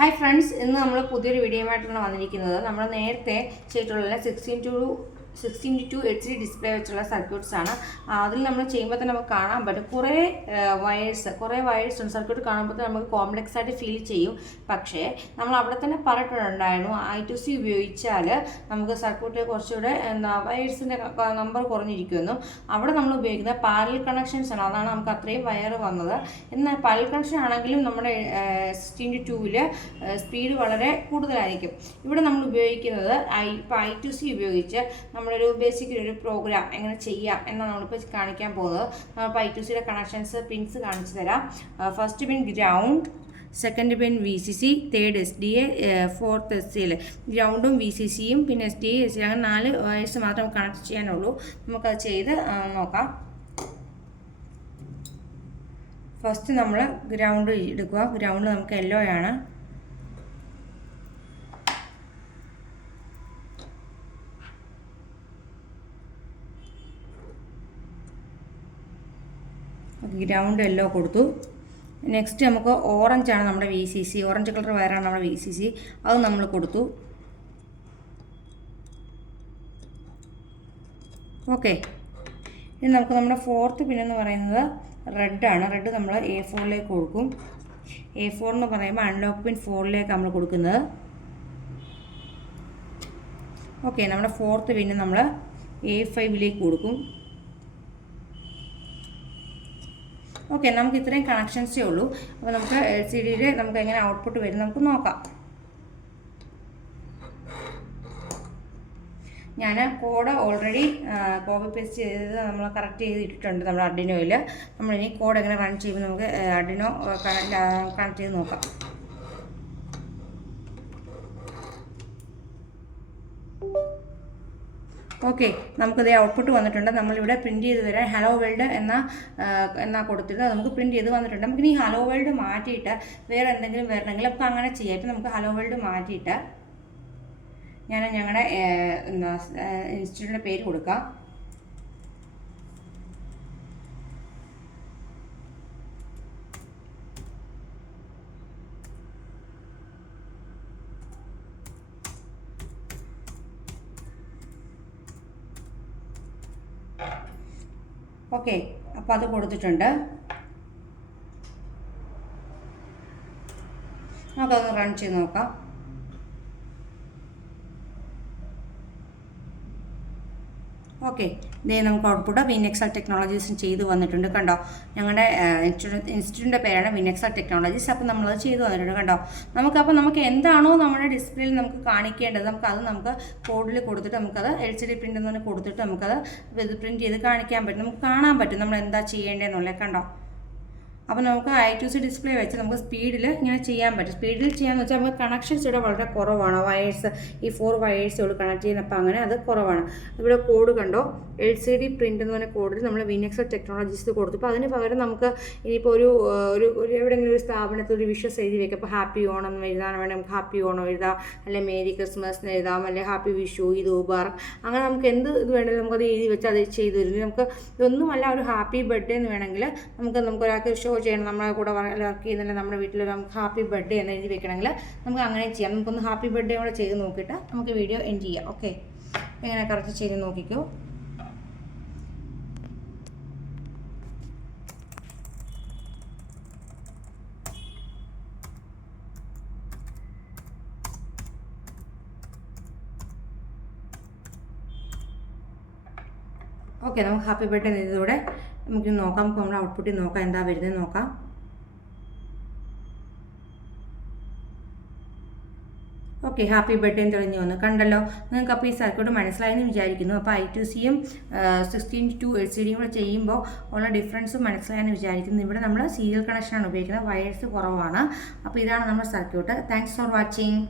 Hi friends, ഇന്ന് നമ്മൾ പുതിയൊരു വീഡിയോയുമായിട്ടാണ് വന്നിരിക്കുന്നത്. നമ്മൾ നേരത്തെ ചെയ്തിട്ടുള്ള 16:2 HD ഡിസ്പ്ലേ വെച്ചുള്ള സർക്യൂട്ട്സ് ആണ്. അതിൽ നമ്മൾ ചെയ്യുമ്പോൾ തന്നെ നമുക്ക് കാണാൻ പറ്റും കുറേ വയേഴ്സ് ഉണ്ട്. സർക്യൂട്ട് കാണുമ്പോൾ തന്നെ നമുക്ക് കോംപ്ലക്സ് ആയിട്ട് ഫീൽ ചെയ്യും. പക്ഷേ നമ്മൾ അവിടെ തന്നെ പറഞ്ഞിട്ടുണ്ടായിരുന്നു I2C ഉപയോഗിച്ചാൽ നമുക്ക് സർക്യൂട്ട് കുറച്ചുകൂടെ വയേഴ്സിൻ്റെ നമ്പർ കുറഞ്ഞിരിക്കുമെന്നും. അവിടെ നമ്മൾ ഉപയോഗിക്കുന്ന പാരലൽ കണക്ഷൻസ് ആണ്. അതാണ് നമുക്ക് അത്രയും വയർ വന്നത്. എന്നാൽ പാരലൽ കണക്ഷൻ ആണെങ്കിലും നമ്മുടെ 16:2 സ്പീഡ് വളരെ കൂടുതലായിരിക്കും. ഇവിടെ നമ്മൾ ഉപയോഗിക്കുന്നത് I2C ഉപയോഗിച്ച് നമ്മളൊരു ബേസിക്കലി ഒരു പ്രോഗ്രാം എങ്ങനെ ചെയ്യാം എന്നാണ് നമ്മളിപ്പോൾ കാണിക്കാൻ പോകുന്നത്. നമ്മളിപ്പോൾ I2Cയുടെ കണക്ഷൻസ് പിൻസ് കാണിച്ചു തരാം. ഫസ്റ്റ് പിൻ ഗ്രൗണ്ട്, സെക്കൻഡ് പിൻ VCC, third SDA, fourth SCL. ഗ്രൗണ്ടും VCCയും പിന്നെ SDA SCL അങ്ങനെ 4 വയേഴ്സ് മാത്രം കണക്ട് ചെയ്യാനുള്ളൂ. നമുക്കത് ചെയ്ത് നോക്കാം. ഫസ്റ്റ് നമ്മൾ ഗ്രൗണ്ട് എടുക്കുക. ഗ്രൗണ്ട് നമുക്ക് യെല്ലോ ആണ്. ഗ്രൗണ്ട് യെല്ലോ കൊടുത്തു. നെക്സ്റ്റ് നമുക്ക് ഓറഞ്ചാണ് നമ്മുടെ VCC, ഓറഞ്ച് കളർ വയറാണ് നമ്മുടെ VCC, അത് നമ്മൾ കൊടുത്തു. ഓക്കെ, ഇനി നമുക്ക് നമ്മുടെ ഫോർത്ത് പിന്നെന്ന് പറയുന്നത് റെഡാണ്. റെഡ് നമ്മൾ A4 കൊടുക്കും. A4 എന്ന് പറയുമ്പോൾ അൺലോക്ക് പിൻ 4 നമ്മൾ കൊടുക്കുന്നത്. ഓക്കെ, നമ്മുടെ ഫോർത്ത് പിന്നെ നമ്മൾ A5 കൊടുക്കും. ഓക്കെ, നമുക്ക് ഇത്രയും കണക്ഷൻസേ ഉള്ളൂ. അപ്പോൾ നമുക്ക് LCDയിൽ നമുക്ക് എങ്ങനെ ഔട്ട്പുട്ട് വരും നമുക്ക് നോക്കാം. ഞാൻ കോഡ് ഓൾറെഡി കോപ്പി പേസ്റ്റ് ചെയ്ത് നമ്മൾ കറക്റ്റ് ചെയ്ത് ഇട്ടിട്ടുണ്ട് നമ്മുടെ അർഡിനോയിൽ. നമ്മളിനി കോഡ് എങ്ങനെ റൺ ചെയ്യുമ്പോൾ നമുക്ക് അർഡിനോ കണക്ട് ചെയ്ത് നോക്കാം. ഓക്കെ, നമുക്കത് ഔട്ട്പുട്ട് വന്നിട്ടുണ്ട്. നമ്മളിവിടെ പ്രിൻറ്റ് ചെയ്ത് വരാൻ ഹലോ വേൾഡ് എന്നാ കൊടുത്തിട്ട് നമുക്ക് പ്രിൻറ്റ് ചെയ്ത് വന്നിട്ടുണ്ട്. നമുക്കിനി ഹലോ വേൾഡ് മാറ്റിയിട്ട് വേറെ എന്തെങ്കിലും വരണമെങ്കിൽ അപ്പോൾ അങ്ങനെ ചെയ്യാം. ഇപ്പം നമുക്ക് ഹലോ വേൾഡ് മാറ്റിയിട്ട് ഞാൻ ഞങ്ങളുടെ ഇൻസ്റ്റിറ്റ്യൂട്ടിൻ്റെ പേര് കൊടുക്കാം. ഓക്കെ, അപ്പോൾ അത് കൊടുത്തിട്ടുണ്ട്. നമുക്കതൊന്ന് റൺ ചെയ്ത് നോക്കാം. ഓക്കെ, ഇതേ നമുക്ക് ഔട്ട്പുട്ട് വിനെക്സൽ ടെക്നോളജീസ് ചെയ്ത് വന്നിട്ടുണ്ട്. കണ്ടോ, ഞങ്ങളുടെ ഇൻസ്റ്റിറ്റ്യൂട്ടിൻ്റെ പേരാണ് വിനെക്സൽ ടെക്നോളജീസ്. അപ്പോൾ നമ്മളത് ചെയ്ത് വന്നിട്ടുണ്ട്. കണ്ടോ, നമുക്ക് എന്താണോ നമ്മുടെ ഡിസ്പ്ലേയിൽ നമുക്ക് കാണിക്കേണ്ടത് നമുക്ക് കോഡിൽ കൊടുത്തിട്ട് നമുക്കത് LCD പ്രിൻ്റ് എന്ന് പറഞ്ഞ് കൊടുത്തിട്ട് നമുക്കത് പ്രിൻറ്റ് ചെയ്ത് കാണിക്കാൻ പറ്റും. നമുക്ക് കാണാൻ പറ്റും നമ്മൾ എന്താ ചെയ്യേണ്ടതെന്നുള്ളത്. കണ്ടോ, അപ്പോൾ നമുക്ക് I2C ഡിസ്പ്ലേ വെച്ച് നമുക്ക് സ്പീഡിൽ ഇങ്ങനെ ചെയ്യാൻ പറ്റും. സ്പീഡിൽ ചെയ്യാന്ന് വെച്ചാൽ നമുക്ക് കണക്ഷൻസ് ഇവിടെ വളരെ കുറവാണ്. വയേഴ്സ് ഈ 4 വയേഴ്സ് ഉള്ളൂ കണക്ട് ചെയ്യുന്നപ്പോൾ അങ്ങനെ അത് കുറവാണ്. ഇവിടെ കോഡ് കണ്ടോ, LCD പ്രിൻ്റ് എന്ന് പറഞ്ഞ കോഡിൽ നമ്മൾ വിനെക്സൽ ടെക്നോളജീസ് കൊടുത്തു. അപ്പോൾ അതിന് പകരം നമുക്ക് ഇനിയിപ്പോൾ ഒരു എവിടെയെങ്കിലും ഒരു സ്ഥാപനത്തിൽ ഒരു വിഷസ് എഴുതി വെക്കാം. അപ്പോൾ ഹാപ്പി ഓണം എന്ന് എഴുതാൻ വേണ്ടി നമുക്ക് ഹാപ്പി ഓണം എഴുതാം, അല്ലെങ്കിൽ മേരി ക്രിസ്മസ് എന്ന് എഴുതാം, അല്ലെങ്കിൽ ഹാപ്പി വിഷു, ഈദ് മുബാറക്, അങ്ങനെ നമുക്ക് എന്ത് ഇത് വേണമെങ്കിലും നമുക്കത് എഴുതി വെച്ച് അത് ചെയ്തു തരും. നമുക്ക് ഇതൊന്നുമല്ല ഒരു ഹാപ്പി ബർത്ത്ഡേ എന്ന് വേണമെങ്കിൽ നമുക്ക് ഒരാൾക്ക് ഷോ ചെയ്യണം, നമ്മളെ കൂടെ വർക്ക് ചെയ്യുന്നില്ല നമ്മുടെ വീട്ടിൽ നമുക്ക് ഹാപ്പി ബർത്ത്ഡേ എന്ന് എഴുതി വെക്കണമെങ്കിൽ നമുക്ക് അങ്ങനെ ചെയ്യാം. നമുക്കൊന്ന് ഹാപ്പി ബർത്ത്ഡേ കൂടെ ചെയ്ത് നോക്കിയിട്ട് നമുക്ക് വീഡിയോ എൻഡ് ചെയ്യാം. ഓക്കെ, എങ്ങനെ കറക്റ്റ് ചെയ്ത് നോക്കിക്കോ. ഓക്കെ, നമുക്ക് ഹാപ്പി ബർത്ത്ഡേ ചെയ്തതോടെ നമുക്ക് നോക്കാം. നമുക്ക് നമ്മുടെ ഔട്ട്പുട്ടിൽ നോക്കാം എന്താ വരുന്നത് നോക്കാം. ഓക്കെ, ഹാപ്പി ബർത്ത്ഡേ തെളിഞ്ഞു വന്നു. കണ്ടല്ലോ, നിങ്ങൾക്ക് അപ്പോൾ ഈ സർക്യൂട്ട് മനസ്സിലായെന്ന് വിചാരിക്കുന്നു. അപ്പോൾ I2Cയും 16:2 LCDയും കൂടെ ചെയ്യുമ്പോൾ ഉള്ള ഡിഫറൻസും മനസ്സിലായെന്ന് വിചാരിക്കുന്നു. ഇവിടെ നമ്മൾ സീരിയൽ കണക്ഷനാണ് ഉപയോഗിക്കുന്നത്, വയേഴ്സ് കുറവാണ്. അപ്പോൾ ഇതാണ് നമ്മുടെ സർക്യൂട്ട്. Thanks for watching.